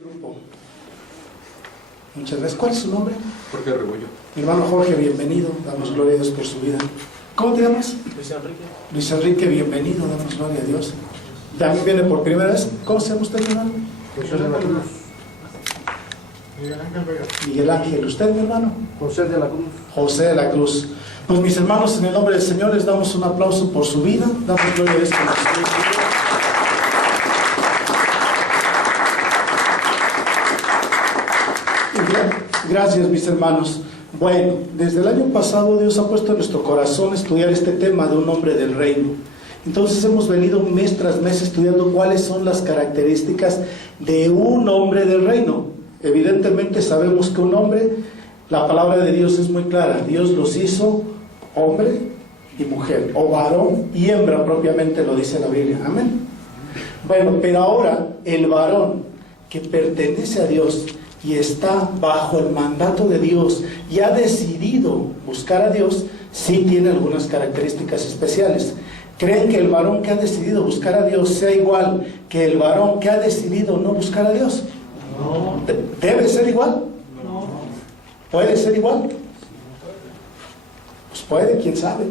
Grupo. Muchas gracias. ¿Cuál es su nombre? Jorge Rebollo. Mi hermano Jorge, bienvenido. Damos gloria a Dios por su vida. ¿Cómo te llamas? Luis Enrique. Luis Enrique, bienvenido. Damos gloria a Dios. También viene por primera vez. ¿Cómo se llama usted, mi hermano? José de la Cruz. Miguel Ángel Vega. Miguel Ángel. ¿Usted, mi hermano? José de la Cruz. José de la Cruz. Pues mis hermanos, en el nombre del Señor les damos un aplauso por su vida. Damos gloria a Dios por su vida. Gracias, mis hermanos. Bueno, desde el año pasado Dios ha puesto en nuestro corazón estudiar este tema de un hombre del reino. Entonces hemos venido mes tras mes estudiando cuáles son las características de un hombre del reino. Evidentemente sabemos que un hombre, la palabra de Dios es muy clara. Dios los hizo hombre y mujer, o varón y hembra, propiamente lo dice la Biblia. Amén. Bueno, pero ahora el varón que pertenece a Dios y está bajo el mandato de Dios y ha decidido buscar a Dios, sí tiene algunas características especiales. ¿Creen que el varón que ha decidido buscar a Dios sea igual que el varón que ha decidido no buscar a Dios? No. ¿Debe ser igual? No. ¿Puede ser igual? Pues puede, quién sabe.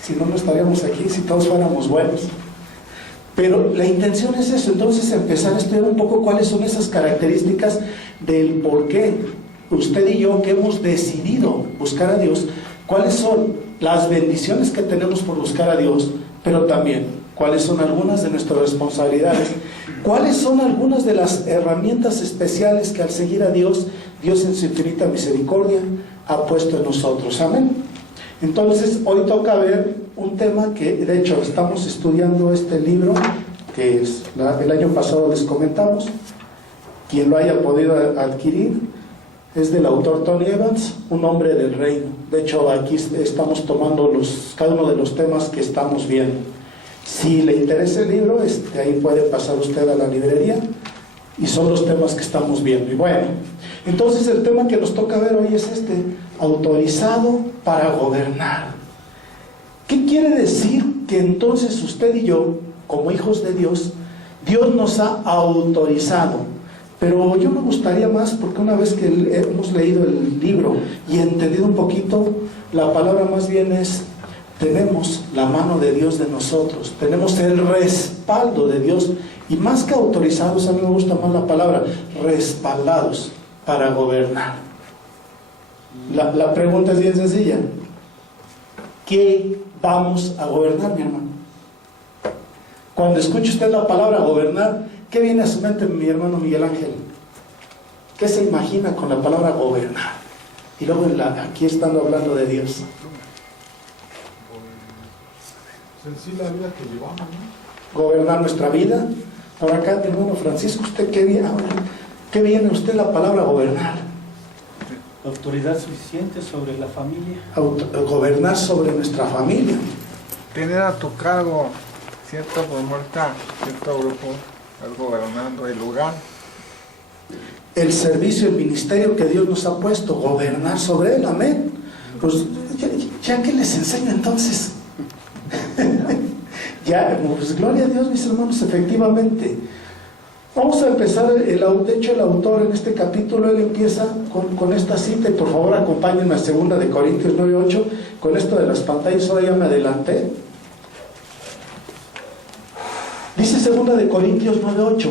Si no, no estaríamos aquí si todos fuéramos buenos. Pero la intención es eso, entonces empezar a estudiar un poco cuáles son esas características del por qué usted y yo que hemos decidido buscar a Dios, cuáles son las bendiciones que tenemos por buscar a Dios, pero también cuáles son algunas de nuestras responsabilidades, cuáles son algunas de las herramientas especiales que al seguir a Dios, Dios en su infinita misericordia ha puesto en nosotros. Amén. Entonces hoy toca ver un tema que de hecho estamos estudiando este libro que es, el año pasado les comentamos. Quien lo haya podido adquirir es del autor Tony Evans, Un hombre del reino. De hecho aquí estamos tomando cada uno de los temas que estamos viendo. Si le interesa el libro, ahí puede pasar usted a la librería y son los temas que estamos viendo. Y bueno, entonces el tema que nos toca ver hoy es autorizado para gobernar. ¿Qué quiere decir? Que entonces usted y yo, como hijos de Dios, Dios nos ha autorizado. Pero yo me gustaría más, porque una vez que hemos leído el libro y entendido un poquito, la palabra más bien es, tenemos la mano de Dios de nosotros, tenemos el respaldo de Dios, y más que autorizados, a mí me gusta más la palabra, respaldados para gobernar. La pregunta es bien sencilla. ¿Qué vamos a gobernar, mi hermano? Cuando escuche usted la palabra gobernar, ¿qué viene a su mente, mi hermano Miguel Ángel? ¿Qué se imagina con la palabra gobernar? Y luego aquí estando hablando de Dios. En sí la vida que llevamos, ¿no? Gobernar nuestra vida. Por acá, mi hermano Francisco, ¿usted qué viene a usted la palabra gobernar? Autoridad suficiente sobre la familia. Gobernar sobre nuestra familia. Tener a tu cargo cierto grupo, el gobernando el lugar. El servicio, el ministerio que Dios nos ha puesto, gobernar sobre él, amén. Pues ya que les enseño entonces. Ya, pues gloria a Dios, mis hermanos, efectivamente. Vamos a empezar, de hecho el autor en este capítulo, él empieza con esta cita, y por favor acompáñenme a 2 de Corintios 9:8, con esto de las pantallas, ahora ya me adelanté. Dice 2 de Corintios 9:8,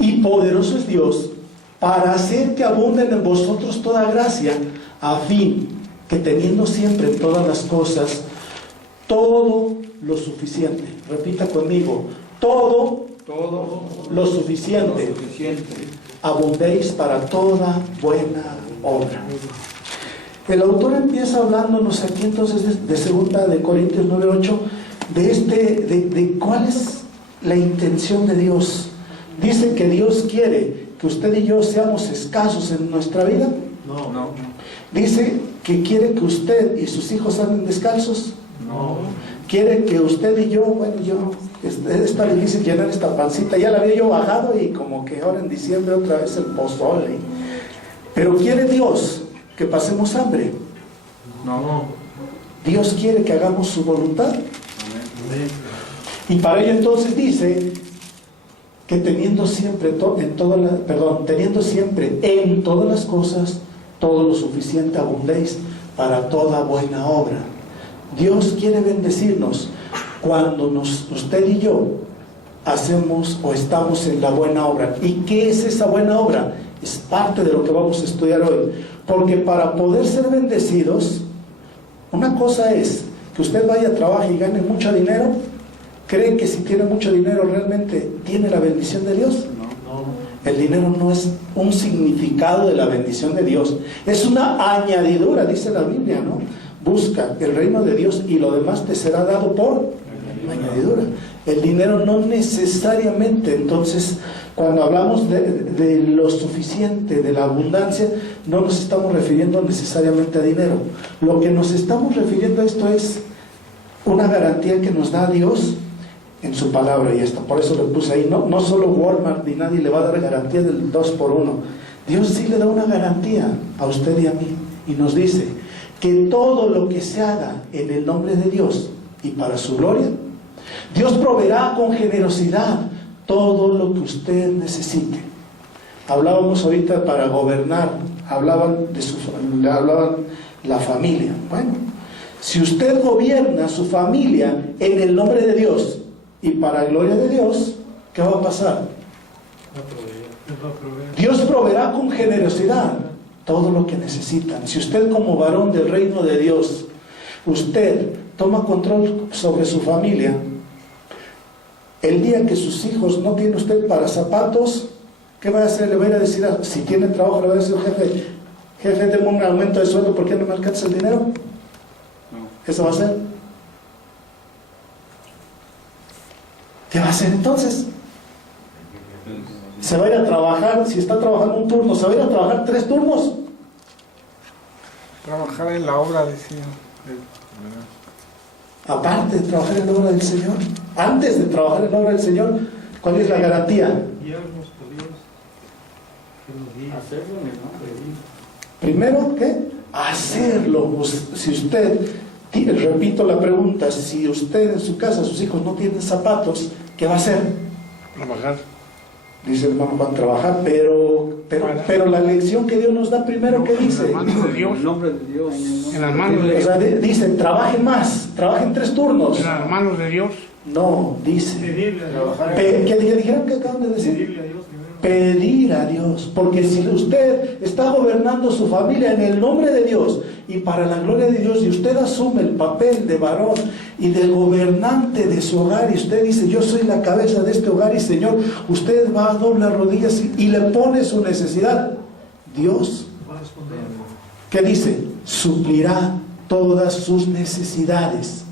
y poderoso es Dios para hacer que abunden en vosotros toda gracia, a fin que teniendo siempre en todas las cosas todo lo suficiente, repita conmigo, todo lo suficiente, abundéis para toda buena obra. El autor empieza hablándonos aquí entonces de 2 de Corintios 9:8 de cuál es la intención de Dios. Dice que Dios quiere que usted y yo seamos escasos en nuestra vida. No. Dice que quiere que usted y sus hijos anden descalzos. No. Quiere que usted y yo, está difícil llenar esta pancita, ya la había yo bajado y como que ahora en diciembre otra vez el pozole. Pero quiere Dios que pasemos hambre. No. Dios quiere que hagamos su voluntad. Y para ello entonces dice que teniendo siempre en todas las cosas todo lo suficiente abundéis para toda buena obra. Dios quiere bendecirnos cuando usted y yo hacemos o estamos en la buena obra. ¿Y qué es esa buena obra? Es parte de lo que vamos a estudiar hoy. Porque para poder ser bendecidos, una cosa es que usted vaya, trabaje y gane mucho dinero. ¿Cree que si tiene mucho dinero realmente tiene la bendición de Dios? No. El dinero no es un significado de la bendición de Dios. Es una añadidura, dice la Biblia, ¿no? Busca el reino de Dios y lo demás te será dado por añadidura. El dinero no necesariamente, entonces, cuando hablamos de lo suficiente, de la abundancia, no nos estamos refiriendo necesariamente a dinero. Lo que nos estamos refiriendo a esto es una garantía que nos da Dios en su palabra, y hasta por eso le puse ahí, no solo Walmart ni nadie le va a dar garantía del 2x1. Dios sí le da una garantía a usted y a mí, y nos dice que todo lo que se haga en el nombre de Dios y para su gloria, Dios proveerá con generosidad todo lo que usted necesite. Hablábamos ahorita para gobernar, hablaban la familia. Bueno, si usted gobierna su familia en el nombre de Dios y para gloria de Dios, ¿qué va a pasar? Dios proveerá con generosidad todo lo que necesitan. Si usted como varón del reino de Dios, usted toma control sobre su familia, el día que sus hijos no tiene usted para zapatos, ¿qué va a hacer? Le va a ir a decir, si tiene trabajo, le va a decir, jefe, tengo un aumento de sueldo, ¿por qué no me alcanza el dinero? No. ¿Eso va a hacer? ¿Qué va a hacer entonces? Se va a ir a trabajar, si está trabajando un turno, se va a ir a trabajar 3 turnos. Trabajar en la obra, decía. Aparte de trabajar en la obra del Señor, antes de trabajar en la obra del Señor, ¿cuál es la garantía? Hacerlo en el nombre de Dios. Primero, ¿qué? Hacerlo. Si usted, repito la pregunta, si usted en su casa, sus hijos no tienen zapatos, ¿qué va a hacer? Trabajar. Dice el hermano Juan, trabajar, pero la lección que Dios nos da primero, ¿qué dice? En las manos de Dios. En el nombre de Dios. En las manos de O Dios. sea, dice, trabajen más, trabajen 3 turnos. En las manos de Dios. No, dice. Pedirle a Dios. ¿Qué dijeron que acaban de decir? Pedirle a Dios. Pedir a Dios, porque si usted está gobernando su familia en el nombre de Dios y para la gloria de Dios, y usted asume el papel de varón y de gobernante de su hogar, y usted dice, yo soy la cabeza de este hogar, y Señor, usted va a doblar rodillas y le pone su necesidad, Dios, Va a responder. ¿qué dice? Suplirá todas sus necesidades,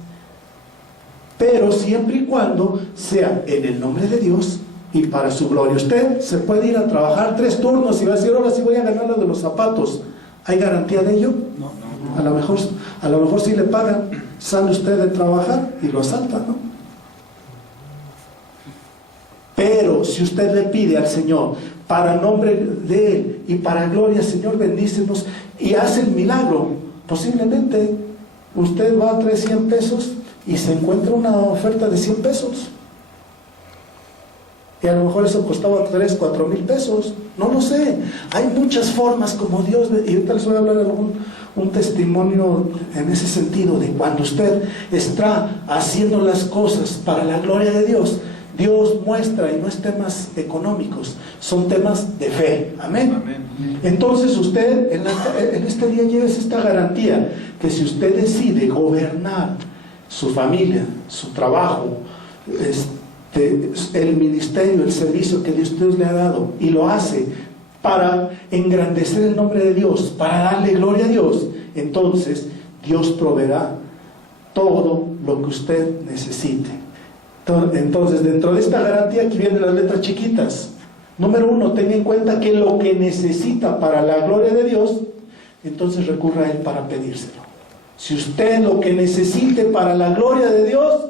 pero siempre y cuando sea en el nombre de Dios y para su gloria. Usted se puede ir a trabajar 3 turnos y va a decir, ahora sí voy a ganar lo de los zapatos. ¿Hay garantía de ello? No. A lo mejor si le pagan, sale usted de trabajar y lo asaltan, ¿no? Pero si usted le pide al Señor, para nombre de Él y para gloria, Señor, bendícenos, y hace el milagro, posiblemente usted va a traer 100 pesos y se encuentra una oferta de 100 pesos. Y a lo mejor eso costaba 3, 4 mil pesos. No lo sé. Hay muchas formas como Dios. Y ahorita les voy a hablar de un testimonio en ese sentido, de cuando usted está haciendo las cosas para la gloria de Dios, Dios muestra, y no es temas económicos, son temas de fe. Amén. Entonces usted en este día lleves esta garantía, que si usted decide gobernar su familia, su trabajo, el ministerio, el servicio que Dios le ha dado, y lo hace para engrandecer el nombre de Dios, para darle gloria a Dios, entonces Dios proveerá todo lo que usted necesite. Entonces, dentro de esta garantía, aquí vienen las letras chiquitas. Número 1, tenga en cuenta que lo que necesita para la gloria de Dios, entonces recurra a Él para pedírselo. Si usted lo que necesite para la gloria de Dios,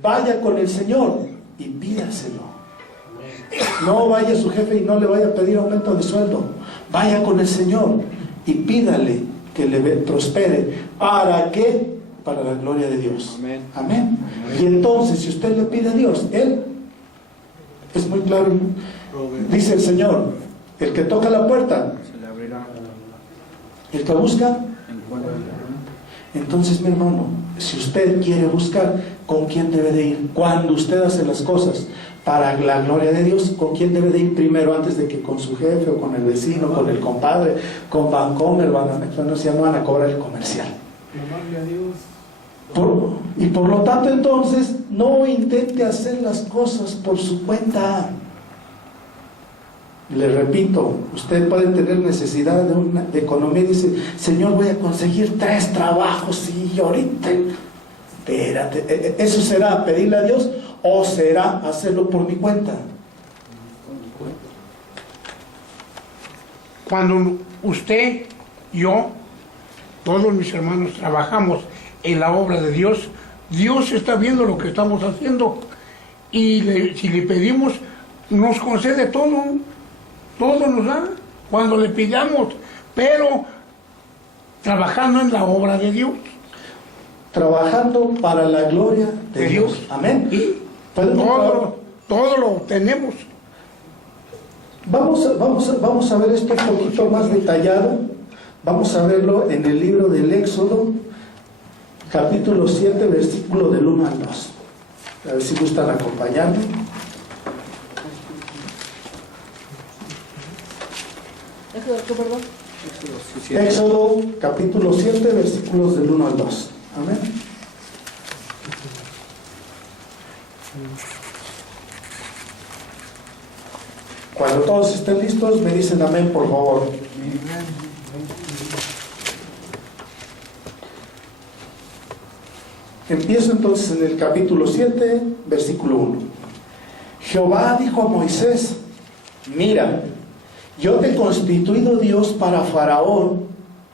vaya con el Señor y pídaselo. No vaya a su jefe y no le vaya a pedir aumento de sueldo. Vaya con el Señor y pídale que le prospere. ¿Para qué? Para la gloria de Dios. Amén. Y entonces, si usted le pide a Dios, Él Es muy claro. Dice el Señor, el que toca la puerta, Se le abrirá. el que busca. Encuentra. Entonces, mi hermano, si usted quiere buscar, ¿con quién debe de ir? Cuando usted hace las cosas para la gloria de Dios, ¿con quién debe de ir primero antes de que con su jefe o con el vecino, con el compadre, con Bancomer, ya no van a cobrar el comercial? Llamarle a Dios. Y por lo tanto, entonces, no intente hacer las cosas por su cuenta. Le repito, usted puede tener necesidad de economía y dice, Señor, voy a conseguir 3 trabajos y ahorita, espérate, ¿eso será pedirle a Dios o será hacerlo por mi cuenta? Cuando usted, yo, todos mis hermanos trabajamos en la obra de Dios, Dios está viendo lo que estamos haciendo y si le pedimos, nos concede todo nos da cuando le pidamos, pero trabajando en la obra de Dios. Trabajando para la gloria de Dios. Amén. Y todo lo tenemos. Vamos a ver esto un poquito más detallado. Vamos a verlo en el libro del Éxodo, capítulo 7, versículo del 1 al 2. A ver si gustan acompañarme. ¿Qué, perdón? Éxodo, capítulo 7, versículos del 1 al 2. Amén. Cuando todos estén listos, me dicen amén, por favor. Empiezo entonces en el capítulo 7, versículo 1. Jehová dijo a Moisés: mira, yo te he constituido Dios para Faraón,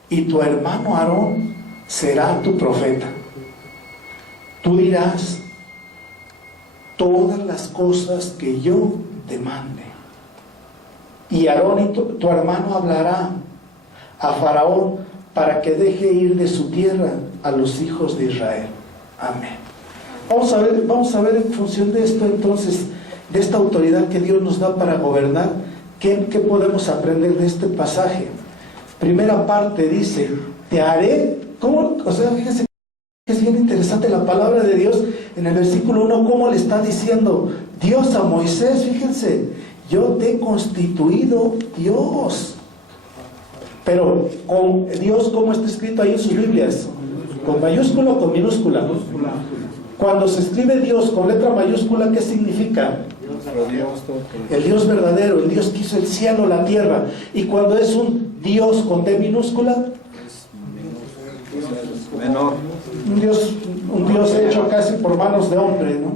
y tu hermano Aarón será tu profeta. Tú dirás todas las cosas que yo te mande. Y Aarón y tu hermano hablará a Faraón para que deje ir de su tierra a los hijos de Israel. Amén. Vamos a ver en función de esto entonces, de esta autoridad que Dios nos da para gobernar, ¿qué podemos aprender de este pasaje? Primera parte dice, te haré, ¿cómo? O sea, fíjense, es bien interesante la palabra de Dios en el versículo 1, ¿cómo le está diciendo Dios a Moisés? Fíjense, yo te he constituido Dios. Pero con Dios, ¿cómo está escrito ahí en sus Biblias? ¿Con mayúscula o con minúscula? Cuando se escribe Dios con letra mayúscula, ¿qué significa? El Dios verdadero, el Dios que hizo el cielo, la tierra. Y cuando es un Dios con D minúscula, Menor. un Dios hecho casi por manos de hombre, ¿no?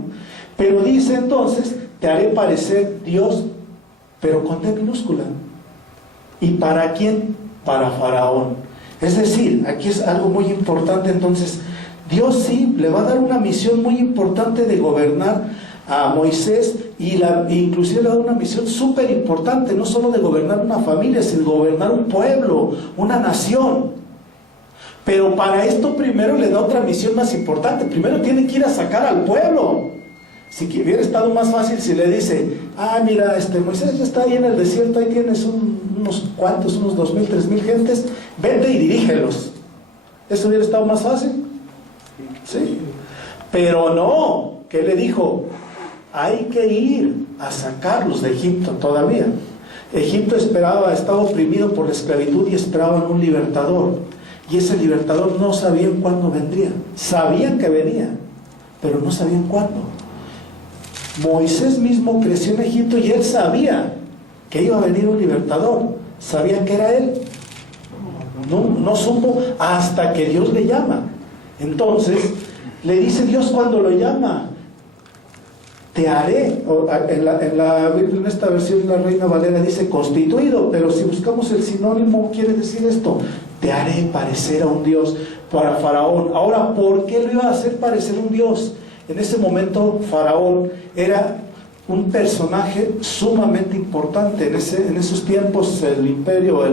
Pero dice entonces, te haré parecer Dios, pero con D minúscula. ¿Y para quién? Para Faraón. Es decir, aquí es algo muy importante. Entonces, Dios sí le va a dar una misión muy importante de gobernar a Moisés, y inclusive le da una misión súper importante, no solo de gobernar una familia, sino gobernar un pueblo, una nación. Pero para esto primero le da otra misión más importante. Primero tiene que ir a sacar al pueblo. Si hubiera estado más fácil si le dice, mira, Moisés ya está ahí en el desierto, ahí tienes unos 2,000, 3,000 gentes, vete y dirígelos. ¿Eso hubiera estado más fácil? Sí. Pero no, ¿qué le dijo? Hay que ir a sacarlos de Egipto todavía. Egipto estaba oprimido por la esclavitud y esperaban un libertador. Y ese libertador no sabían cuándo vendría. Sabían que venía, pero no sabían cuándo. Moisés mismo creció en Egipto y él sabía que iba a venir un libertador. Sabía que era él. No supo hasta que Dios le llama. Entonces, le dice Dios cuando lo llama, te haré, en esta versión la Reina Valera dice constituido, pero si buscamos el sinónimo quiere decir esto, te haré parecer a un Dios para Faraón. Ahora, ¿por qué lo iba a hacer parecer un Dios? En ese momento Faraón era un personaje sumamente importante. En esos tiempos el imperio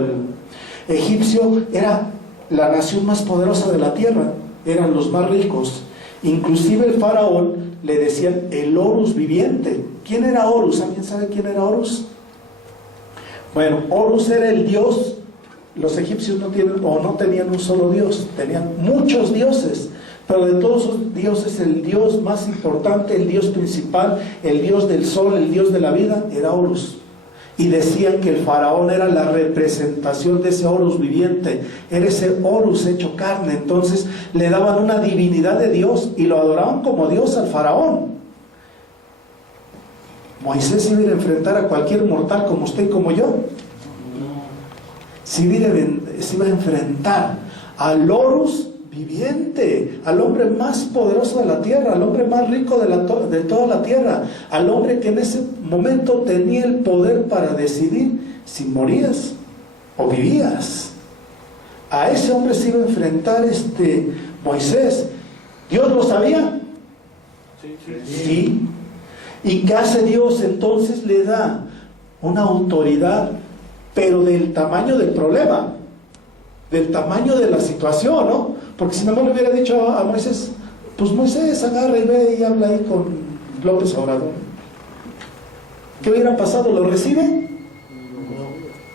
egipcio era la nación más poderosa de la tierra, eran los más ricos. Inclusive el faraón le decían el Horus viviente. ¿Quién era Horus? ¿Alguien sabe quién era Horus? Bueno, Horus era el dios. Los egipcios no tenían un solo dios, tenían muchos dioses, pero de todos esos dioses el dios más importante, el dios principal, el dios del sol, el dios de la vida, era Horus. Y decían que el faraón era la representación de ese Horus viviente, era ese Horus hecho carne. Entonces le daban una divinidad de Dios y lo adoraban como Dios al faraón. Moisés iba a ir a enfrentar a cualquier mortal como usted y como yo. Se iba a enfrentar al Horus viviente, al hombre más poderoso de la tierra, al hombre más rico de toda la tierra, al hombre que en ese momento tenía el poder para decidir si morías o vivías. A ese hombre se iba a enfrentar Moisés. ¿Dios lo sabía? Sí. ¿Y qué hace Dios? Entonces le da una autoridad, pero del tamaño del problema, del tamaño de la situación, ¿no? Porque si no le hubiera dicho a Moisés, pues Moisés agarra y ve y habla ahí con López Obrador, ¿qué hubiera pasado? ¿Lo recibe?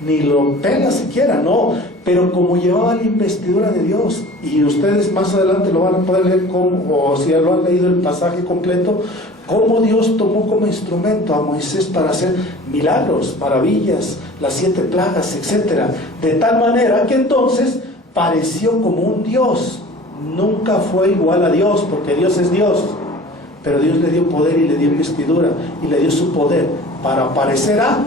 Ni lo pela siquiera, no. Pero como llevaba la investidura de Dios, y ustedes más adelante lo van a poder leer, o si ya lo han leído el pasaje completo, cómo Dios tomó como instrumento a Moisés para hacer milagros, maravillas, las 7 plagas, etcétera, de tal manera que entonces pareció como un Dios. Nunca fue igual a Dios, porque Dios es Dios, pero Dios le dio poder y le dio investidura y le dio su poder para parecer a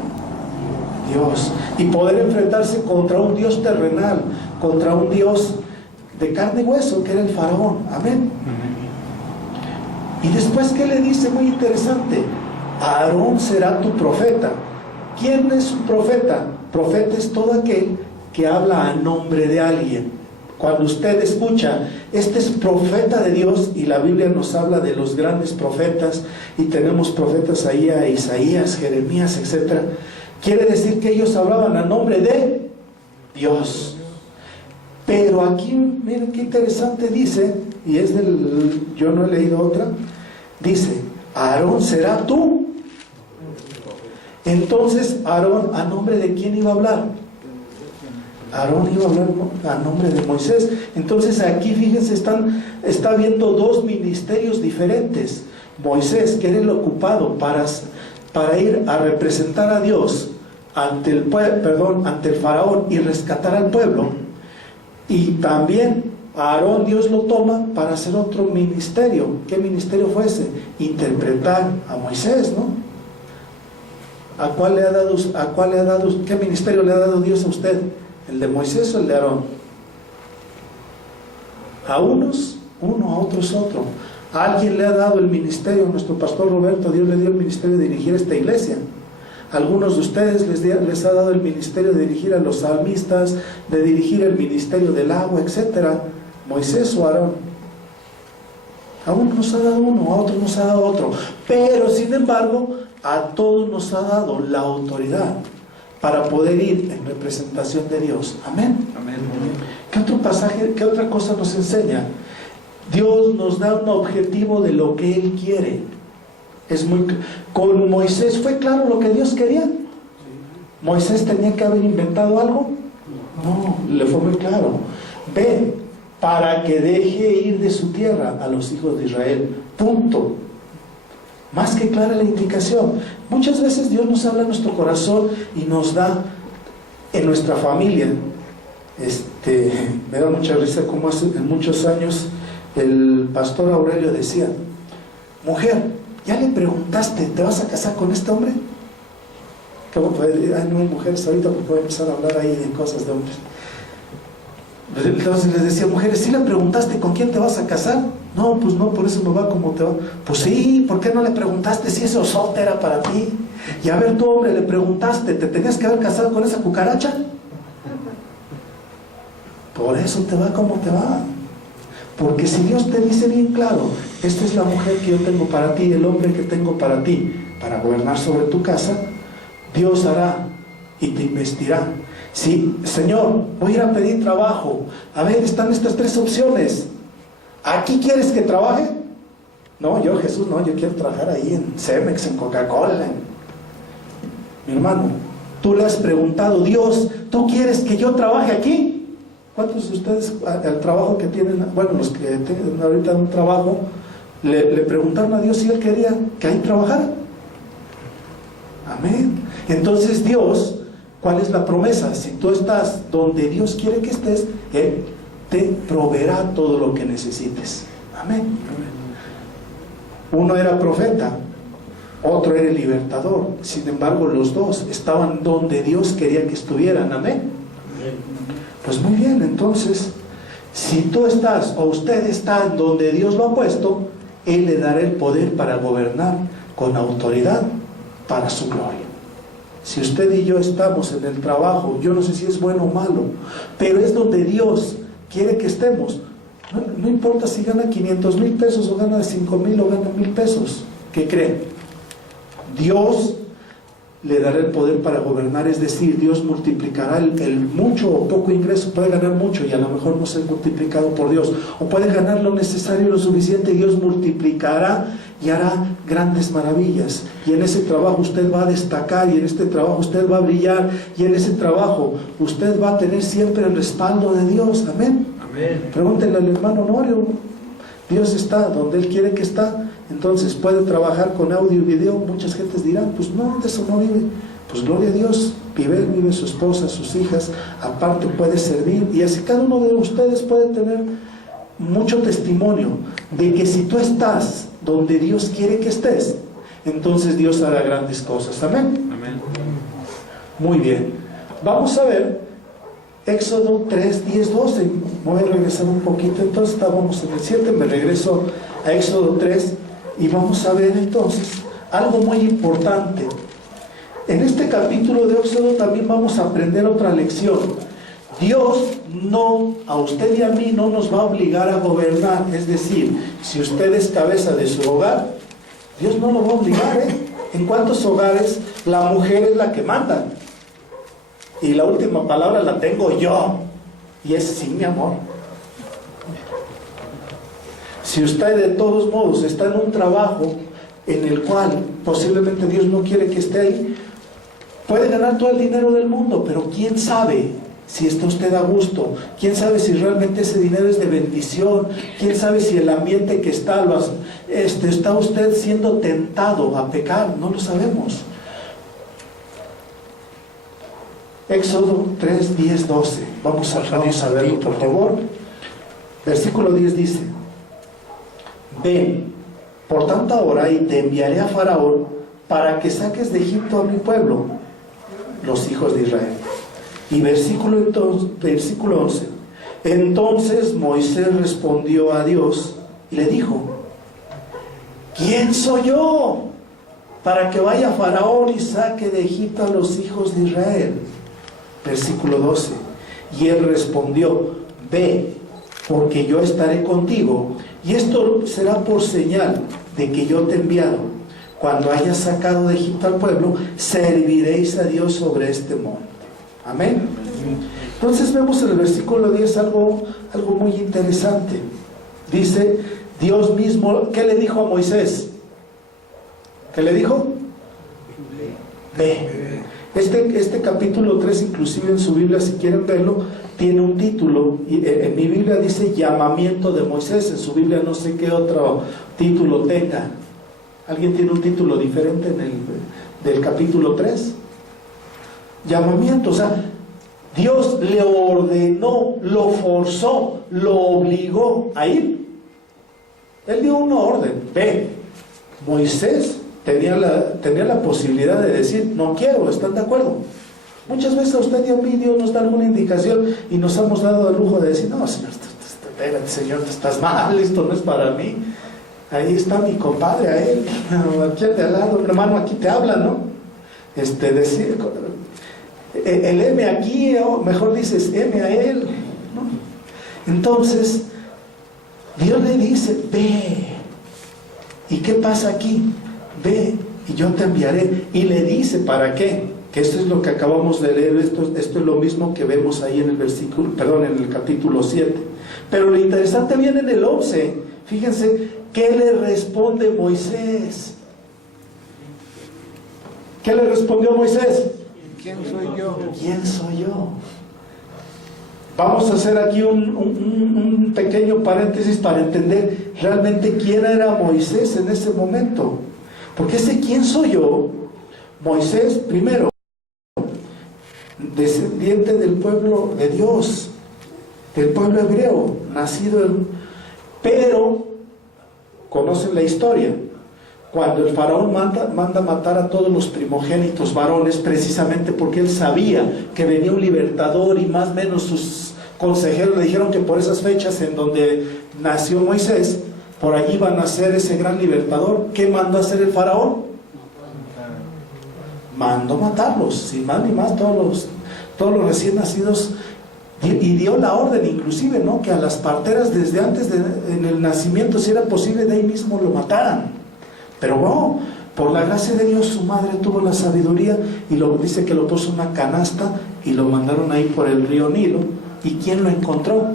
Dios y poder enfrentarse contra un Dios terrenal, contra un Dios de carne y hueso, que era el faraón. Amén. Y después, ¿qué le dice? Muy interesante. Aarón será tu profeta. ¿Quién es un profeta? Profeta es todo aquel que habla a nombre de alguien. Cuando usted escucha, este es profeta de Dios, y la Biblia nos habla de los grandes profetas, y tenemos profetas ahí, a Isaías, Jeremías, etc. Quiere decir que ellos hablaban a nombre de Dios. Pero aquí, miren qué interesante dice, y es yo no he leído otra, dice, Aarón será tú. Entonces, Aarón, ¿a nombre de quién iba a hablar? Aarón iba a hablar a nombre de Moisés. Entonces aquí, fíjense, está viendo 2 ministerios diferentes. Moisés, que era el ocupado para ir a representar a Dios ante el faraón y rescatar al pueblo. Y también a Aarón Dios lo toma para hacer otro ministerio. ¿Qué ministerio fue ese? Interpretar a Moisés, ¿no? ¿Qué ministerio le ha dado Dios a usted? ¿El de Moisés o el de Aarón? A unos, uno, a otros otro. A alguien le ha dado el ministerio, a nuestro pastor Roberto, Dios le dio el ministerio de dirigir esta iglesia. A algunos de ustedes les ha dado el ministerio de dirigir a los salmistas, de dirigir el ministerio del agua, etc. Moisés o Aarón. A uno nos ha dado uno, a otros nos ha dado otro. Pero sin embargo, a todos nos ha dado la autoridad para poder ir en representación de Dios. Amén. Amén. ¿Qué otro pasaje, qué otra cosa nos enseña? Dios nos da un objetivo de lo que Él quiere. Con Moisés fue claro lo que Dios quería. ¿Moisés tenía que haber inventado algo? No, le fue muy claro. Ve, para que deje ir de su tierra a los hijos de Israel. Punto. Más que clara la indicación. Muchas veces Dios nos habla en nuestro corazón y nos da en nuestra familia. Me da mucha risa como hace muchos años el pastor Aurelio decía: mujer, ¿ya le preguntaste, te vas a casar con este hombre? ¿Cómo puede? Ay, no hay mujeres ahorita porque voy a empezar a hablar ahí de cosas de hombres. Entonces les decía: mujeres, ¿sí le preguntaste con quién te vas a casar? No, pues no, por eso me va como te va. Pues sí, ¿por qué no le preguntaste si ese osote era para ti? Y a ver, tú, hombre, le preguntaste, ¿te tenías que haber casado con esa cucaracha? Por eso te va como te va. Porque si Dios te dice bien claro: esta es la mujer que yo tengo para ti, el hombre que tengo para ti, para gobernar sobre tu casa, Dios hará y te investirá. Sí, Señor, voy a ir a pedir trabajo. A ver, están estas 3 opciones. ¿Aquí quieres que trabaje? No, yo Jesús, no, yo quiero trabajar ahí en Cemex, en Coca-Cola. Mi hermano, tú le has preguntado, Dios, ¿tú quieres que yo trabaje aquí? ¿Cuántos de ustedes al trabajo que tienen, bueno, los que tienen ahorita un trabajo, le preguntaron a Dios si Él quería que ahí trabajara? Amén. Entonces Dios, ¿cuál es la promesa? Si tú estás donde Dios quiere que estés, Él te proveerá todo lo que necesites. Amén. Uno era profeta, otro era el libertador. Sin embargo, los dos estaban donde Dios quería que estuvieran. Amén. Pues muy bien, entonces, si tú estás o usted está en donde Dios lo ha puesto, Él le dará el poder para gobernar con autoridad para su gloria. Si usted y yo estamos en el trabajo, yo no sé si es bueno o malo, pero es donde Dios quiere que estemos. No importa si gana 500,000 pesos o gana 5,000 o gana 1,000 pesos. ¿Qué creen? Dios le dará el poder para gobernar, es decir, Dios multiplicará el mucho o poco ingreso. Puede ganar mucho y a lo mejor no ser multiplicado por Dios, o puede ganar lo necesario y lo suficiente, y Dios multiplicará y hará grandes maravillas. Y en ese trabajo usted va a destacar, y en este trabajo usted va a brillar, y en ese trabajo usted va a tener siempre el respaldo de Dios. Amén. Pregúntenle al hermano Honorio, Dios está donde Él quiere que está. Entonces puede trabajar con audio y video. Muchas gentes dirán, pues no, de eso no vive. Pues gloria a Dios, vive su esposa, sus hijas, aparte puede servir. Y así cada uno de ustedes puede tener mucho testimonio de que si tú estás donde Dios quiere que estés, entonces Dios hará grandes cosas. Amén. Muy bien, vamos a ver Éxodo 3, 10, 12. Voy a regresar un poquito. Entonces estábamos en el 7, me regreso a Éxodo 3 y vamos a ver entonces algo muy importante. En este capítulo de Éxodo también vamos a aprender otra lección. Dios no, a usted y a mí no nos va a obligar a gobernar. Es decir, si usted es cabeza de su hogar, Dios no lo va a obligar, ¿eh? ¿En cuántos hogares la mujer es la que manda? Y la última palabra la tengo yo. Y es sí, mi amor. Si usted de todos modos está en un trabajo en el cual posiblemente Dios no quiere que esté ahí, puede ganar todo el dinero del mundo, pero quién sabe si está usted a gusto, quién sabe si realmente ese dinero es de bendición, quién sabe si el ambiente que está usted siendo tentado a pecar, no lo sabemos. Éxodo 3, 10, 12. Vamos a verlo, por favor. Versículo 10 dice: Ven, por tanto ahora, y te enviaré a Faraón para que saques de Egipto a mi pueblo, los hijos de Israel. Y versículo 11. Entonces Moisés respondió a Dios y le dijo: ¿quién soy yo para que vaya Faraón y saque de Egipto a los hijos de Israel? Versículo 12. Y él respondió: ve, porque yo estaré contigo, y esto será por señal de que yo te he enviado. Cuando hayas sacado de Egipto al pueblo, serviréis a Dios sobre este monte. Amén. Entonces vemos en el versículo 10 algo muy interesante. Dice Dios mismo, ¿qué le dijo a Moisés? ¿Qué le dijo? Ve. Este capítulo 3, inclusive en su Biblia, si quieren verlo, tiene un título. En mi Biblia dice llamamiento de Moisés. En su Biblia no sé qué otro título tenga. ¿Alguien tiene un título diferente del capítulo 3? Llamamiento. O sea, Dios le ordenó, lo forzó, lo obligó a ir. Él dio una orden: ve. Moisés tenía la posibilidad de decir: no quiero. ¿Están de acuerdo? Muchas veces a usted y a mí Dios nos da alguna indicación y nos hemos dado el lujo de decir: no, Señor, espérate, Señor, estás mal, esto no es para mí. Ahí está mi compadre, a él, aquí de al lado, hermano, aquí te habla, ¿no? Decir, el M aquí, o mejor dices M a él, ¿no? Entonces Dios le dice: ve. ¿Y qué pasa aquí? Ve y yo te enviaré. Y le dice para qué. Que esto es lo que acabamos de leer. Esto es lo mismo que vemos ahí en el capítulo 7. Pero lo interesante viene en el 11. Fíjense, ¿Qué le responde Moisés? ¿Qué le respondió Moisés? ¿Quién soy yo? ¿Quién soy yo? Vamos a hacer aquí un pequeño paréntesis para entender realmente quién era Moisés en ese momento. Porque ese quién soy yo, Moisés, primero, descendiente del pueblo de Dios, del pueblo hebreo, nacido pero, conocen la historia, cuando el faraón manda matar a todos los primogénitos varones, precisamente porque él sabía que venía un libertador, y más o menos sus consejeros le dijeron que por esas fechas en donde nació Moisés, por allí iba a nacer ese gran libertador. ¿Qué mandó a hacer el faraón? Mandó matarlos, sin más ni más, todos los recién nacidos, y dio la orden inclusive, ¿no?, que a las parteras desde antes en el nacimiento, si era posible, de ahí mismo lo mataran. Pero no, por la gracia de Dios, su madre tuvo la sabiduría y dice que lo puso en una canasta y lo mandaron ahí por el río Nilo. ¿Y quién lo encontró?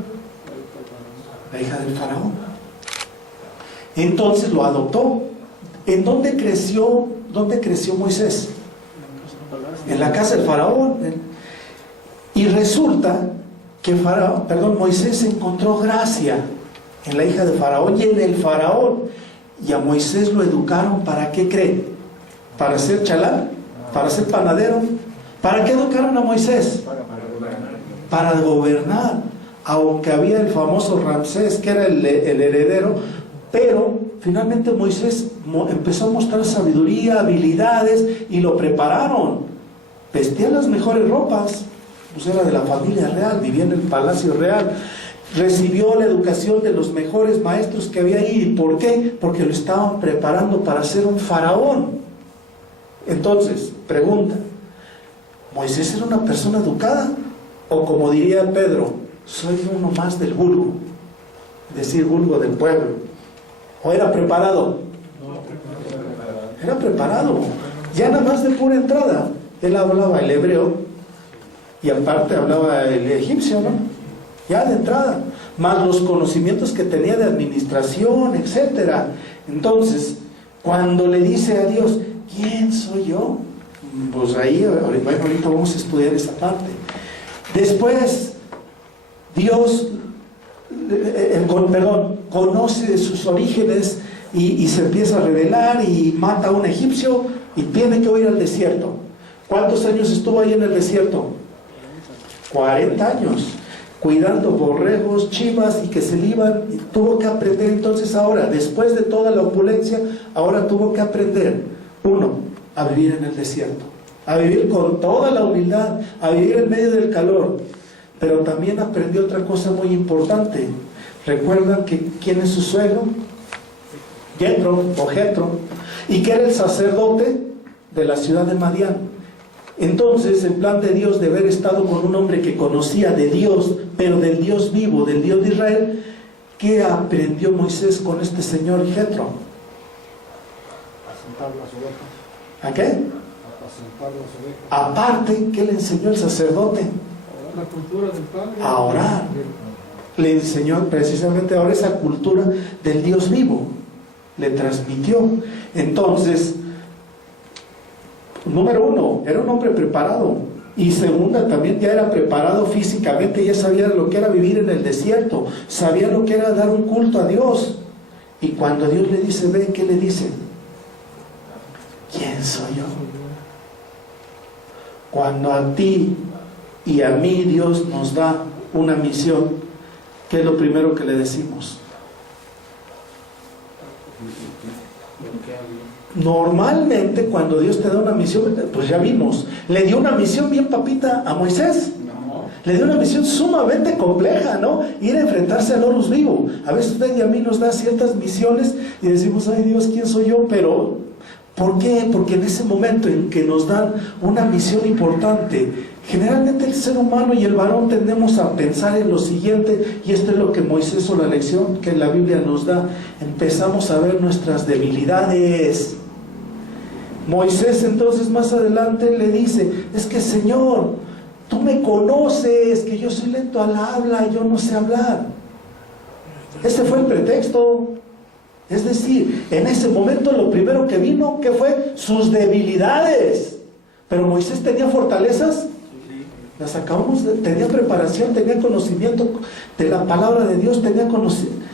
La hija del faraón. Entonces lo adoptó. ¿En dónde creció Moisés? En la casa del faraón. Y resulta que Moisés encontró gracia en la hija de faraón y en el faraón. Y a Moisés lo educaron, ¿para qué creen? ¿Para ser chalán? ¿Para ser panadero? ¿Para qué educaron a Moisés? Para gobernar. Aunque había el famoso Ramsés, que era el heredero, pero finalmente Moisés empezó a mostrar sabiduría, habilidades, y lo prepararon. Vestía las mejores ropas, pues era de la familia real, vivía en el palacio real. Recibió la educación de los mejores maestros que había ahí. ¿Y por qué? Porque lo estaban preparando para ser un faraón. Entonces, pregunta, ¿Moisés era una persona educada? O como diría Pedro, soy uno más del vulgo, decir vulgo del pueblo. ¿O era preparado? Era preparado. Ya nada más de pura entrada, él hablaba el hebreo y aparte hablaba el egipcio, ¿no? Ya de entrada, más los conocimientos que tenía de administración, etcétera. Entonces, cuando le dice a Dios, ¿quién soy yo? Pues ahí, ahorita vamos a estudiar esa parte. Después, Dios, conoce de sus orígenes y se empieza a revelar y mata a un egipcio y tiene que ir al desierto. ¿Cuántos años estuvo ahí en el desierto? 40 años. Cuidando borregos, chivas, y que se le iban, y tuvo que aprender. Entonces ahora, después de toda la opulencia, ahora tuvo que aprender, uno, a vivir en el desierto, a vivir con toda la humildad, a vivir en medio del calor. Pero también aprendió otra cosa muy importante. ¿Recuerdan quién es su suegro? Jetro, y que era el sacerdote de la ciudad de Madián. Entonces, el plan de Dios de haber estado con un hombre que conocía de Dios, pero del Dios vivo, del Dios de Israel, ¿qué aprendió Moisés con este señor Jetro? Asentar las ovejas. ¿A qué? Apacentar las ovejas. Aparte, ¿qué le enseñó el sacerdote? La cultura del Padre. A orar. Le enseñó precisamente ahora esa cultura del Dios vivo. Le transmitió. Entonces, número uno, era un hombre preparado. Y segunda, también ya era preparado físicamente, ya sabía lo que era vivir en el desierto, sabía lo que era dar un culto a Dios. Y cuando Dios le dice, ve, ¿qué le dice? ¿Quién soy yo? Cuando a ti y a mí Dios nos da una misión, ¿qué es lo primero que le decimos? Normalmente cuando Dios te da una misión, pues ya vimos, le dio una misión bien papita a Moisés. Le dio una misión sumamente compleja, ¿no? Ir a enfrentarse al Horus vivo. A veces usted y a mí nos da ciertas misiones y decimos, ay Dios, ¿quién soy yo? Pero, ¿por qué? Porque en ese momento en que nos dan una misión importante, generalmente el ser humano y el varón tendemos a pensar en lo siguiente, y esto es lo que Moisés, o la lección que la Biblia nos da, empezamos a ver nuestras debilidades. Moisés entonces más adelante le dice, es que Señor, tú me conoces, que yo soy lento al habla y yo no sé hablar. Ese fue el pretexto. Es decir, en ese momento lo primero que vino, ¿qué fue? Sus debilidades. Pero Moisés tenía fortalezas, las acabamos tenía preparación, tenía conocimiento de la palabra de Dios, tenía conocimiento.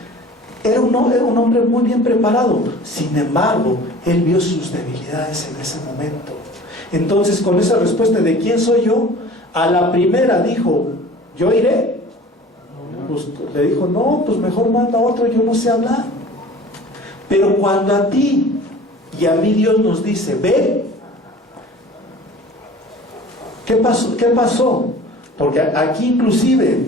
Era un hombre muy bien preparado. Sin embargo, él vio sus debilidades en ese momento. Entonces, con esa respuesta de ¿quién soy yo? A la primera dijo, ¿yo iré? Pues le dijo, no, pues mejor manda otro, yo no sé hablar. Pero cuando a ti y a mí Dios nos dice, ve, ¿qué pasó? Porque aquí inclusive,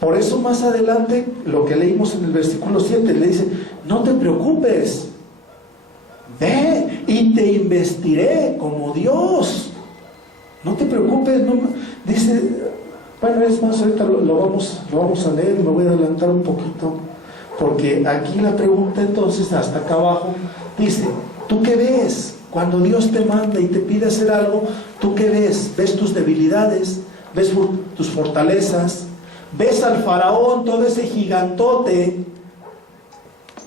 por eso más adelante, lo que leímos en el versículo 7, le dice, no te preocupes, ve y te investiré como Dios. No te preocupes, no, dice, bueno, es más, ahorita lo vamos a leer, me voy a adelantar un poquito, porque aquí la pregunta entonces, hasta acá abajo, dice, ¿tú qué ves? Cuando Dios te manda y te pide hacer algo, ¿tú qué ves? ¿Ves tus debilidades? ¿Ves tus fortalezas? ¿Ves al faraón, todo ese gigantote?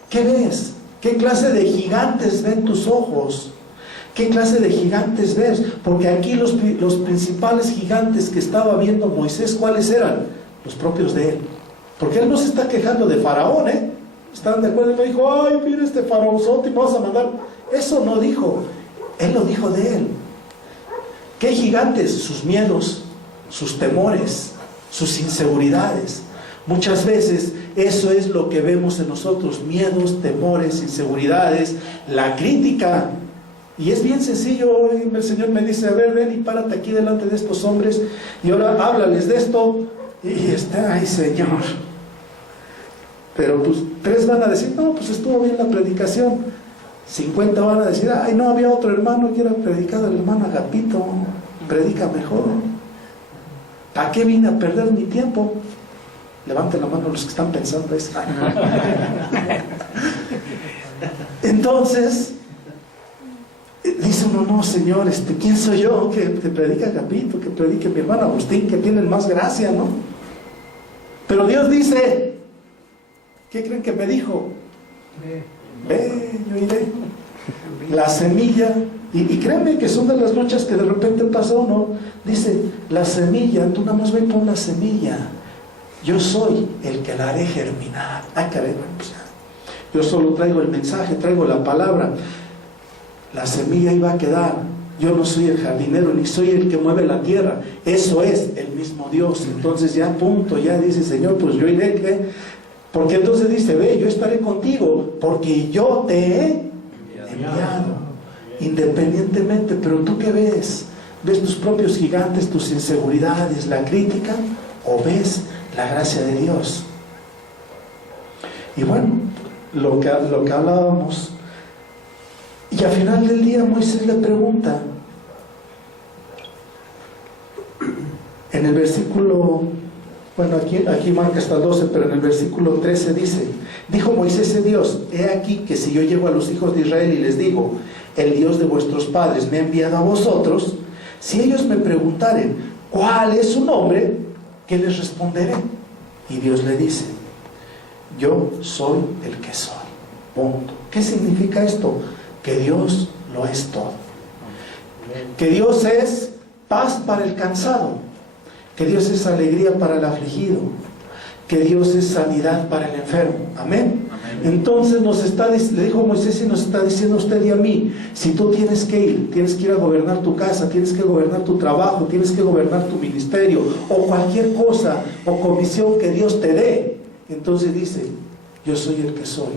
¿Qué ves? ¿Qué clase de gigantes ven tus ojos? ¿Qué clase de gigantes ves? Porque aquí los principales gigantes que estaba viendo Moisés, ¿cuáles eran? Los propios de él. Porque él no se está quejando de faraón, ¿eh? ¿Están de acuerdo? Él no dijo, ay, mira este faraónzote y vamos a mandar. Eso no dijo. Él lo dijo de él. ¿Qué gigantes? Sus miedos, sus temores, sus inseguridades. Muchas veces eso es lo que vemos en nosotros: miedos, temores, inseguridades, la crítica. Y es bien sencillo. El Señor me dice, a ver, ven y párate aquí delante de estos hombres y ahora háblales de esto. Y está, ay Señor. Pero pues 3 van a decir, no, pues estuvo bien la predicación. 50 van a decir, ay, no, había otro hermano que era predicado, el hermano Agapito, predica mejor. ¿Para qué vine a perder mi tiempo? Levanten la mano los que están pensando eso. Entonces, dice uno, no, Señor, ¿quién soy yo que predique Agapito, que predique mi hermano Agustín, que tienen más gracia, ¿no? Pero Dios dice, ¿qué creen que me dijo? Ve, yo iré. La semilla, y créanme que son de las luchas que de repente pasa uno. Dice, la semilla, tú nada más ven por la semilla. Yo soy el que la haré germinar. Ay, caray, pues, yo solo traigo el mensaje, traigo la palabra. La semilla iba a quedar. Yo no soy el jardinero, ni soy el que mueve la tierra. Eso es el mismo Dios. Entonces ya punto, ya dice, Señor, pues yo iré, ¿qué? Porque entonces dice, ve, yo estaré contigo, porque yo te he enviado, independientemente. Pero tú ¿qué ves? ¿Ves tus propios gigantes, tus inseguridades, la crítica? ¿O ves la gracia de Dios? Y bueno, lo que hablábamos. Y al final del día Moisés le pregunta, en el versículo, bueno, aquí marca hasta el 12, pero en el versículo 13 dice, dijo Moisés a Dios, he aquí que si yo llego a los hijos de Israel y les digo, el Dios de vuestros padres me ha enviado a vosotros, si ellos me preguntaren, ¿cuál es su nombre?, ¿qué les responderé? Y Dios le dice, yo soy el que soy. Punto. ¿Qué significa esto? Que Dios lo es todo. Que Dios es paz para el cansado. Que Dios es alegría para el afligido. Que Dios es sanidad para el enfermo. Amén. Entonces le dijo Moisés y nos está diciendo a usted y a mí, si tú tienes que ir a gobernar tu casa, tienes que gobernar tu trabajo, tienes que gobernar tu ministerio o cualquier cosa o comisión que Dios te dé, entonces dice, yo soy el que soy.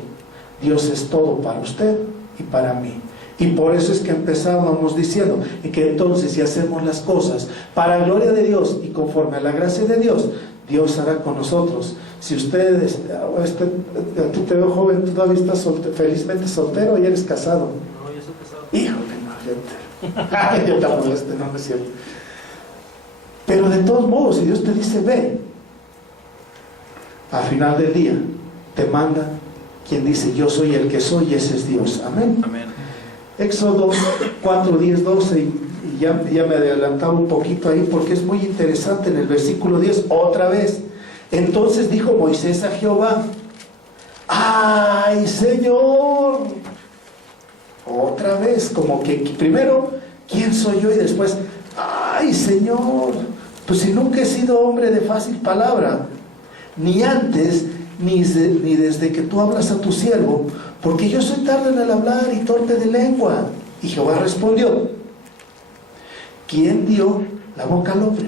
Dios es todo para usted y para mí. Y por eso es que empezábamos diciendo que entonces si hacemos las cosas para la gloria de Dios y conforme a la gracia de Dios, Dios hará con nosotros. Si ustedes, aquí te veo joven, todavía estás felizmente soltero y eres casado. No, yo soy casado. Híjole, no, gente. Yo te moleste, no es cierto. Pero de todos modos, si Dios te dice, ve, al final del día, te manda quien dice, yo soy el que soy, y ese es Dios. Amén. Amén. Éxodo 4, 10, 12, y ya me adelantaba un poquito ahí porque es muy interesante en el versículo 10, otra vez. Entonces dijo Moisés a Jehová, ¡Ay, Señor! Otra vez, como que primero, ¿quién soy yo? Y después, ¡ay, Señor! Pues si nunca he sido hombre de fácil palabra, ni antes, ni desde que tú hablas a tu siervo, porque yo soy tardo en el hablar y torpe de lengua. Y Jehová respondió, ¿quién dio la boca al hombre?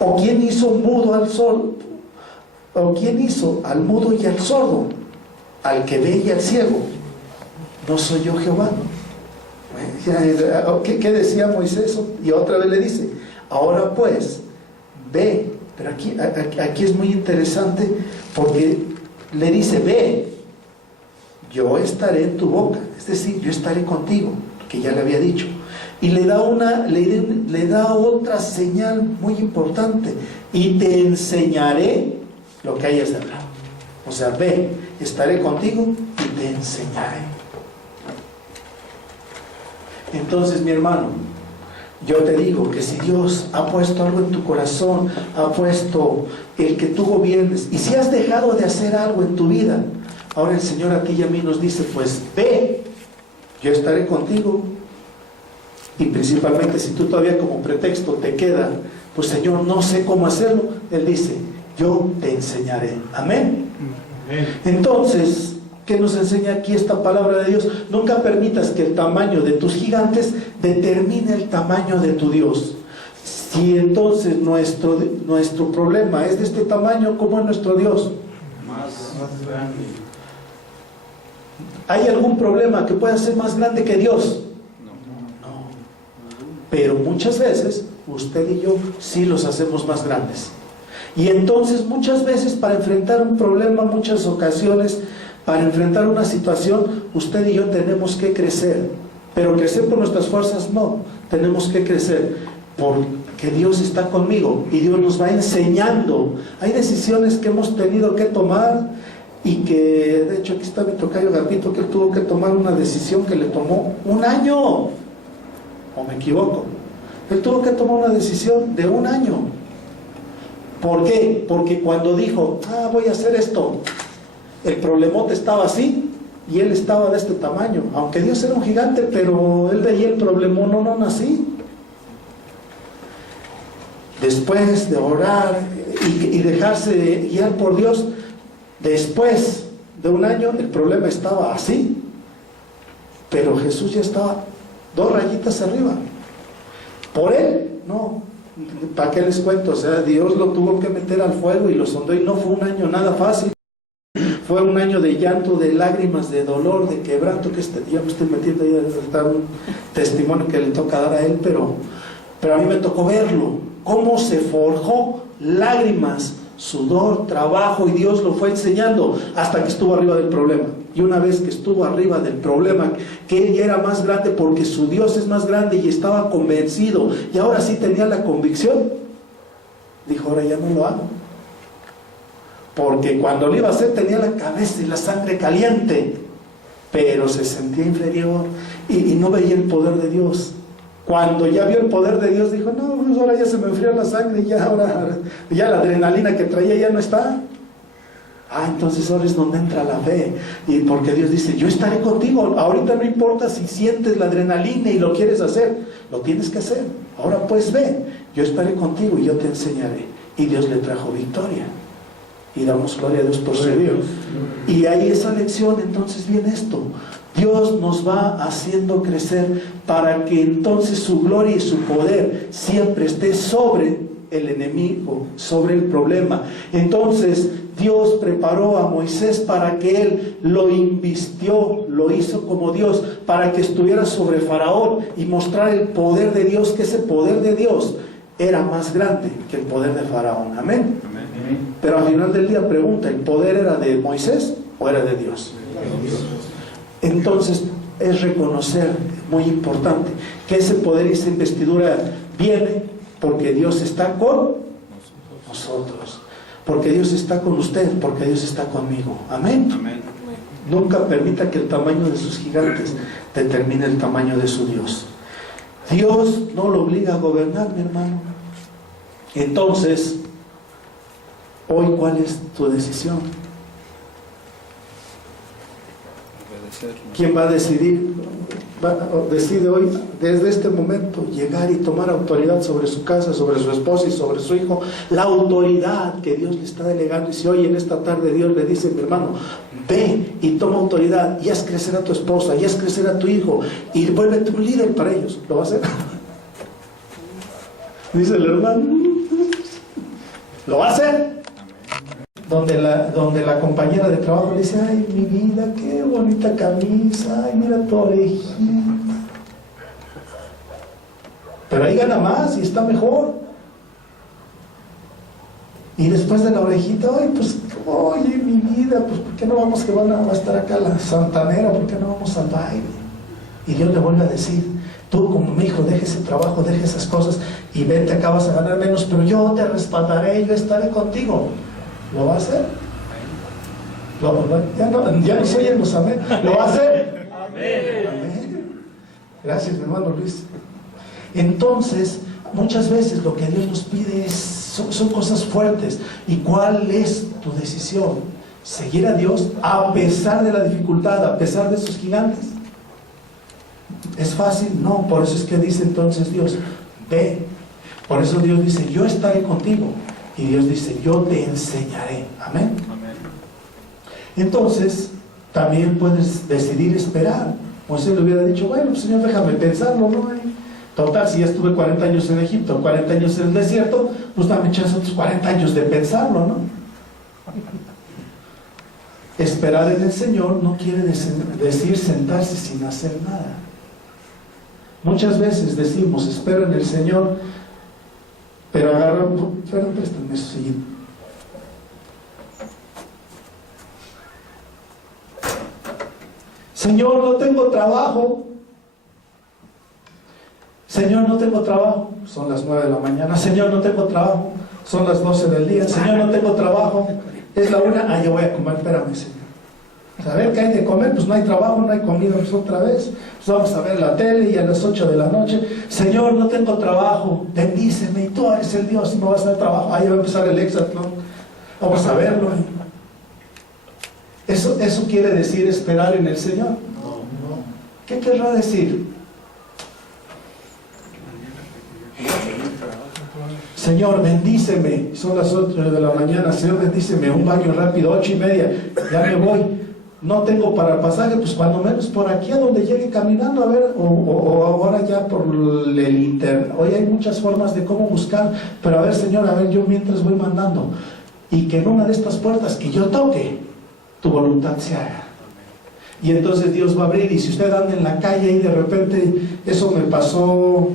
¿O quién hizo mudo al sordo? ¿O quién hizo al mudo y al sordo? Al que ve y al ciego. ¿No soy yo Jehová? ¿Qué decía Moisés? Y otra vez le dice, ahora pues, ve. Pero aquí es muy interesante porque le dice, ve, yo estaré en tu boca, es decir, yo estaré contigo, que ya le había dicho. Y le da otra señal muy importante, y te enseñaré lo que hayas de hablar. O sea, ve, estaré contigo y te enseñaré. Entonces, mi hermano, yo te digo que si Dios ha puesto algo en tu corazón, ha puesto el que tú gobiernes, y si has dejado de hacer algo en tu vida, ahora el Señor a ti y a mí nos dice, pues ve, yo estaré contigo. Y principalmente si tú todavía como pretexto te queda, pues Señor, no sé cómo hacerlo, Él dice, yo te enseñaré. Amén. Entonces, ¿qué nos enseña aquí esta palabra de Dios? Nunca permitas que el tamaño de tus gigantes determine el tamaño de tu Dios. Si entonces nuestro problema es de este tamaño, ¿cómo es nuestro Dios? Más grande. ¿Hay algún problema que pueda ser más grande que Dios? No. Pero muchas veces, usted y yo sí los hacemos más grandes. Y entonces muchas veces para enfrentar un problema, muchas ocasiones, para enfrentar una situación, usted y yo tenemos que crecer. Pero crecer por nuestras fuerzas no. Tenemos que crecer porque Dios está conmigo y Dios nos va enseñando. Hay decisiones que hemos tenido que tomar y que, de hecho, aquí está mi tocayo Garbito, que él tuvo que tomar una decisión que le tomó 1 año. ¿O me equivoco? Él tuvo que tomar una decisión de 1 año. ¿Por qué? Porque cuando dijo, voy a hacer esto, el problemote estaba así y él estaba de este tamaño. Aunque Dios era un gigante, pero él veía el problemón no así. Después de orar y dejarse guiar por Dios, después de 1 año el problema estaba así, pero Jesús ya estaba 2 rayitas arriba. Por él, no. ¿Para qué les cuento? O sea, Dios lo tuvo que meter al fuego y lo sondó, y no fue 1 año nada fácil. Fue 1 año de llanto, de lágrimas, de dolor, de quebranto, que ya me estoy metiendo ahí a dar un testimonio que le toca dar a él, pero a mí me tocó verlo, cómo se forjó, lágrimas, sudor, trabajo, y Dios lo fue enseñando hasta que estuvo arriba del problema. Y una vez que estuvo arriba del problema, que él ya era más grande porque su Dios es más grande y estaba convencido, y ahora sí tenía la convicción, dijo, ahora ya no lo hago. Porque cuando lo iba a hacer tenía la cabeza y la sangre caliente, pero se sentía inferior y no veía el poder de Dios. Cuando ya vio el poder de Dios, dijo, no, pues ahora ya se me enfrió la sangre y ya la adrenalina que traía ya no está. Entonces ahora es donde entra la fe. Y porque Dios dice, yo estaré contigo. Ahorita no importa si sientes la adrenalina y lo quieres hacer, lo tienes que hacer. Ahora pues ve, yo estaré contigo y yo te enseñaré. Y Dios le trajo victoria. Y damos gloria a Dios por su vida. Y ahí esa lección, entonces viene esto. Dios nos va haciendo crecer para que entonces su gloria y su poder siempre esté sobre el enemigo, sobre el problema. Entonces Dios preparó a Moisés para que él lo invistió, lo hizo como Dios, para que estuviera sobre Faraón y mostrar el poder de Dios, que ese poder de Dios era más grande que el poder de Faraón. Amén. Pero al final del día pregunta, ¿el poder era de Moisés o era de Dios? Entonces es reconocer, muy importante, que ese poder y esa investidura viene porque Dios está con nosotros, porque Dios está con usted, porque Dios está conmigo. Amén. Nunca permita que el tamaño de sus gigantes determine el tamaño de su Dios. Dios no lo obliga a gobernar, mi hermano. Entonces, hoy, ¿cuál es tu decisión? ¿Quién va a decidir? Decide hoy, desde este momento, llegar y tomar autoridad sobre su casa, sobre su esposa y sobre su hijo. La autoridad que Dios le está delegando. Y si hoy en esta tarde Dios le dice: mi hermano, ve y toma autoridad y haz crecer a tu esposa y haz crecer a tu hijo y vuélvete un líder para ellos, ¿lo va a hacer? Dice el hermano, ¿lo va a hacer? Donde la compañera de trabajo le dice: ay, mi vida, qué bonita camisa, ay, mira tu orejita. Pero ahí gana más y está mejor. Y después de la orejita: ay, pues, oye, mi vida, pues, ¿por qué no vamos, que va a estar acá la santanera? ¿Por qué no vamos al baile? Y Dios le vuelve a decir: tú como mi hijo, deja ese trabajo, deja esas cosas y vente, acá vas a ganar menos, pero yo te respaldaré, yo estaré contigo. ¿Lo va a hacer? Ya no soy en los amén. ¿Lo va a hacer? Amén. Gracias, mi hermano Luis. Entonces, muchas veces lo que Dios nos pide son cosas fuertes. ¿Y cuál es tu decisión? ¿Seguir a Dios a pesar de la dificultad, a pesar de esos gigantes? ¿Es fácil? No. Por eso es que dice entonces Dios: ve. Por eso Dios dice: yo estaré contigo. Y Dios dice: yo te enseñaré. Amén. Entonces, también puedes decidir esperar. Moisés le hubiera dicho: bueno, pues, Señor, déjame pensarlo, ¿no? Total, si ya estuve 40 años en Egipto, 40 años en el desierto, pues dame chance otros 40 años de pensarlo, ¿no? Esperar en el Señor no quiere decir sentarse sin hacer nada. Muchas veces decimos: espero en el Señor, pero agarran, préstame eso, siguiente. Señor, no tengo trabajo. Señor, no tengo trabajo. Son las 9 de la mañana. Señor, no tengo trabajo. Son las 12 del día. Señor, no tengo trabajo. Es la 1. Ah, yo voy a comer. Espérame, Señor. A ver qué hay de comer. Pues no hay trabajo, no hay comida. Pues otra vez. Pues vamos a ver la tele y a las 8 de la noche. Señor, no tengo trabajo. Bendíceme. Y tú eres el Dios y no vas a dar trabajo. Ahí va a empezar el exatlón. Vamos a verlo. ¿Eso quiere decir esperar en el Señor? No. ¿Qué querrá decir? Señor, bendíceme. Son las 8 de la mañana. Señor, bendíceme. Un baño rápido, 8:30. Ya me voy. No tengo para el pasaje, pues cuando menos por aquí a donde llegue caminando, a ver, o ahora ya por el internet. Hoy hay muchas formas de cómo buscar, pero a ver, Señor, a ver, yo mientras voy mandando. Y que en una de estas puertas que yo toque, tu voluntad se haga. Y entonces Dios va a abrir. Y si usted anda en la calle y de repente, eso me pasó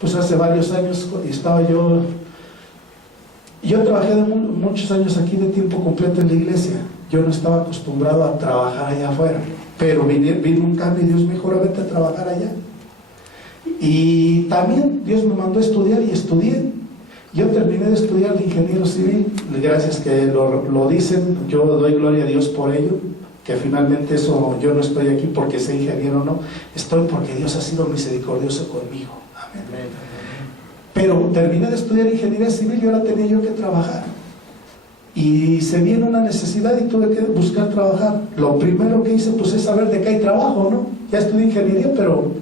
pues hace varios años, y estaba yo trabajé muchos años aquí de tiempo completo en la iglesia. Yo no estaba acostumbrado a trabajar allá afuera, pero vino un cambio y Dios me dijo: ahora vete a trabajar allá. Y también Dios me mandó a estudiar y estudié. Yo terminé de estudiar de ingeniero civil, gracias que lo dicen, yo doy gloria a Dios por ello, que finalmente eso, yo no estoy aquí porque sea ingeniero o no, estoy porque Dios ha sido misericordioso conmigo. Amén. Pero terminé de estudiar ingeniería civil y ahora tenía yo que trabajar. Y se vino una necesidad y tuve que buscar trabajar. Lo primero que hice pues es saber de qué hay trabajo, ¿no? Ya estudié ingeniería, pero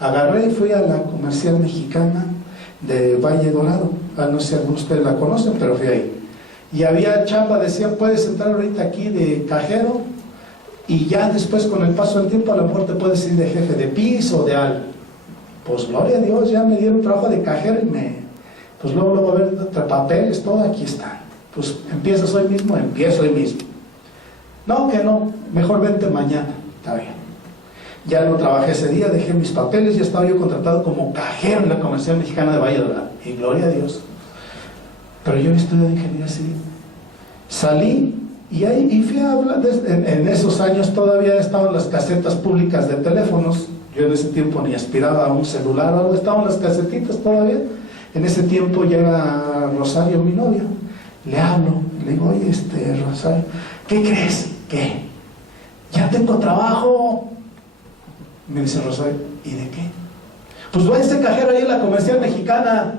agarré y fui a la Comercial Mexicana de Valle Dorado. No sé si algunos de ustedes la conocen, pero fui ahí. Y había chamba, decían: puedes entrar ahorita aquí de cajero y ya después con el paso del tiempo a lo mejor te puedes ir de jefe de piso o de algo. Pues gloria a Dios, ya me dieron trabajo de cajero y pues luego a ver papeles, todo aquí está. Pues empiezas hoy mismo, empiezo hoy mismo. No, que no, mejor vente mañana. Está bien. Ya no trabajé ese día, dejé mis papeles, ya estaba yo contratado como cajero en la Comercial Mexicana de Valle Dorado. Y gloria a Dios. Pero yo estudié ingeniería civil. Salí y fui a hablar. En esos años todavía estaban las casetas públicas de teléfonos. Yo en ese tiempo ni aspiraba a un celular o algo, estaban las casetitas todavía. En ese tiempo ya era Rosario mi novia. Le hablo, le digo: oye, Rosario, ¿qué crees? ¿Qué? Ya tengo trabajo. Me dice Rosario: ¿y de qué? Pues voy a ser cajero ahí en la Comercial Mexicana.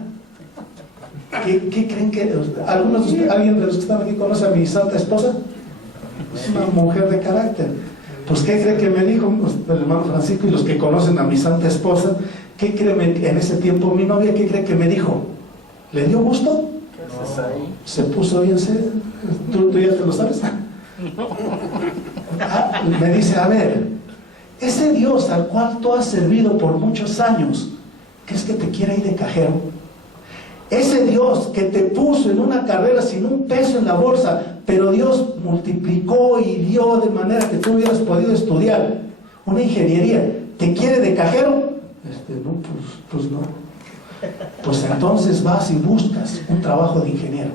¿Qué creen que alguien de los que están aquí conoce a mi santa esposa? Es una mujer de carácter. Pues, ¿qué cree que me dijo pues, el hermano Francisco y los que conocen a mi santa esposa? ¿Qué cree en ese tiempo mi novia? ¿Qué cree que me dijo? ¿Le dio gusto? ¿Qué haces ahí? Se puso bien serio. ¿Tú ya te lo sabes? Me dice, a ver, ese Dios al cual tú has servido por muchos años, ¿crees que te quiere ir de cajero? Ese Dios que te puso en una carrera sin un peso en la bolsa, pero Dios multiplicó y dio de manera que tú hubieras podido estudiar una ingeniería, ¿te quiere de cajero? No, pues no. Pues entonces vas y buscas un trabajo de ingeniero.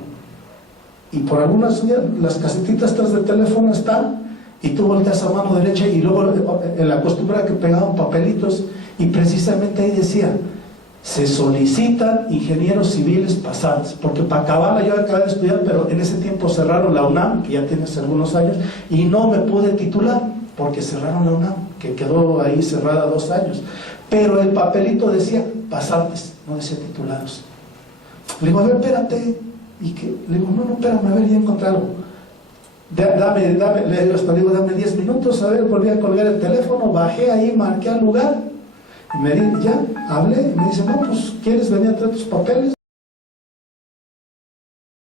Y por algunas las casetitas atrás del teléfono están, y tú volteas a mano derecha y luego en la costumbre que pegaban papelitos, y precisamente ahí decía, se solicitan ingenieros civiles pasantes, porque para acabarla yo acabé de estudiar, pero en ese tiempo cerraron la UNAM, que ya tiene algunos años, y no me pude titular, porque cerraron la UNAM, que quedó ahí cerrada 2 años. Pero el papelito decía pasantes, no decía titulados. Le digo, a ver, espérate. Y que, le digo, no, espérame, a ver, ya encontré algo. Le digo, dame 10 minutos, a ver, volví a colgar el teléfono, bajé ahí, marqué al lugar, y me di, ya, hablé, y me dice, no, pues, ¿quieres venir a traer tus papeles?